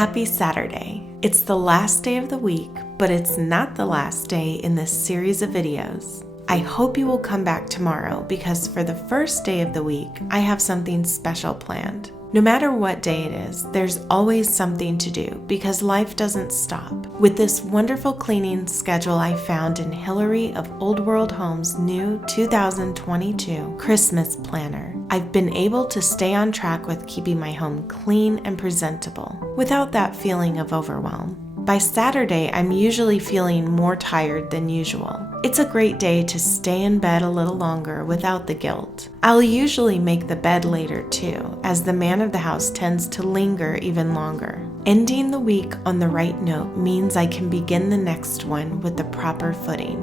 Happy Saturday! It's the last day of the week, but it's not the last day in this series of videos. I hope you will come back tomorrow because for the first day of the week, I have something special planned. No matter what day it is, there's always something to do because life doesn't stop. With this wonderful cleaning schedule I found in Hilary of Old World Home's new 2022 Christmas planner, I've been able to stay on track with keeping my home clean and presentable without that feeling of overwhelm. By Saturday, I'm usually feeling more tired than usual. It's a great day to stay in bed a little longer without the guilt. I'll usually make the bed later too, as the man of the house tends to linger even longer. Ending the week on the right note means I can begin the next one with the proper footing.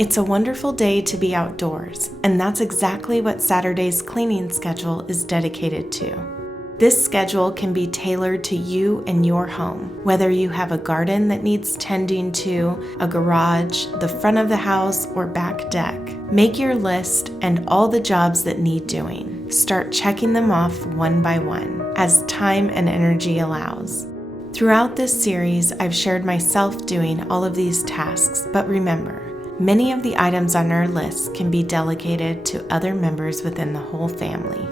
It's a wonderful day to be outdoors, and that's exactly what Saturday's cleaning schedule is dedicated to. This schedule can be tailored to you and your home, whether you have a garden that needs tending to, a garage, the front of the house, or back deck. Make your list and all the jobs that need doing. Start checking them off one by one, as time and energy allows. Throughout this series, I've shared myself doing all of these tasks, but remember, many of the items on our list can be delegated to other members within the whole family.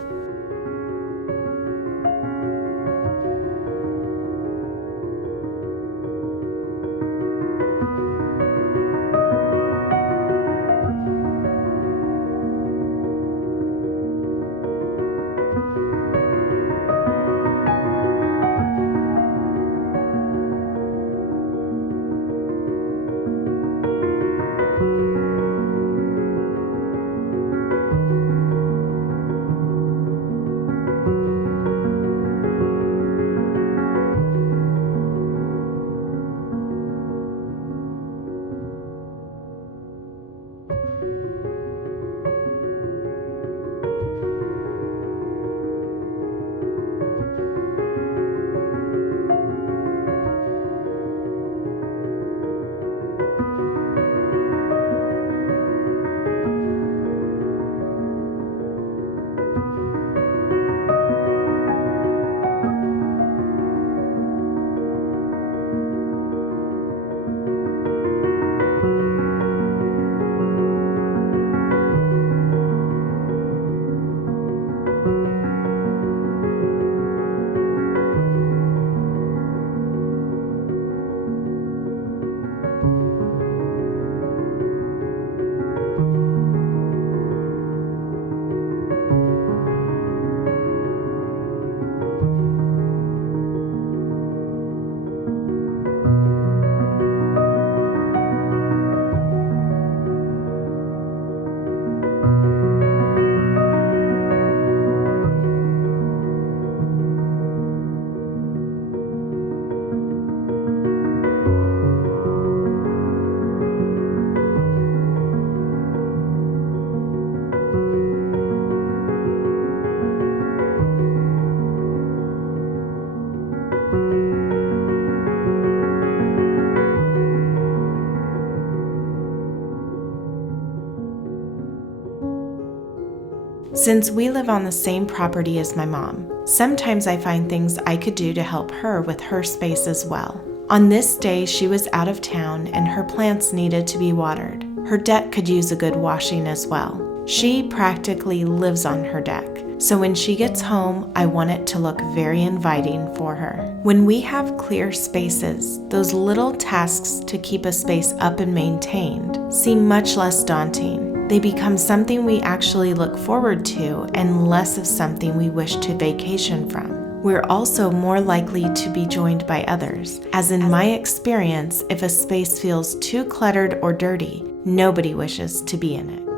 Since we live on the same property as my mom, sometimes I find things I could do to help her with her space as well. On this day, she was out of town and her plants needed to be watered. Her deck could use a good washing as well. She practically lives on her deck, so when she gets home, I want it to look very inviting for her. When we have clear spaces, those little tasks to keep a space up and maintained seem much less daunting. They become something we actually look forward to and less of something we wish to vacation from. We're also more likely to be joined by others, as in my experience, if a space feels too cluttered or dirty, nobody wishes to be in it.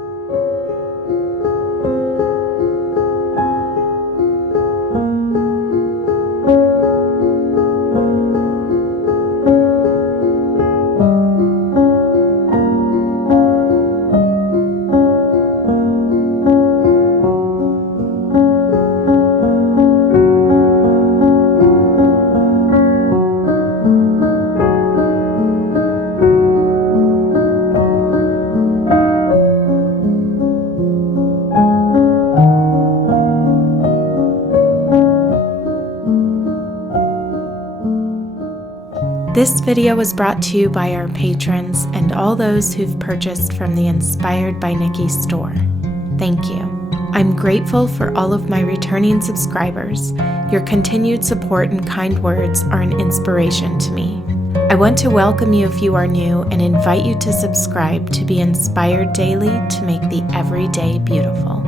This video was brought to you by our patrons and all those who've purchased from the Inspired by Nikki store. Thank you. I'm grateful for all of my returning subscribers. Your continued support and kind words are an inspiration to me. I want to welcome you if you are new and invite you to subscribe to be inspired daily to make the everyday beautiful.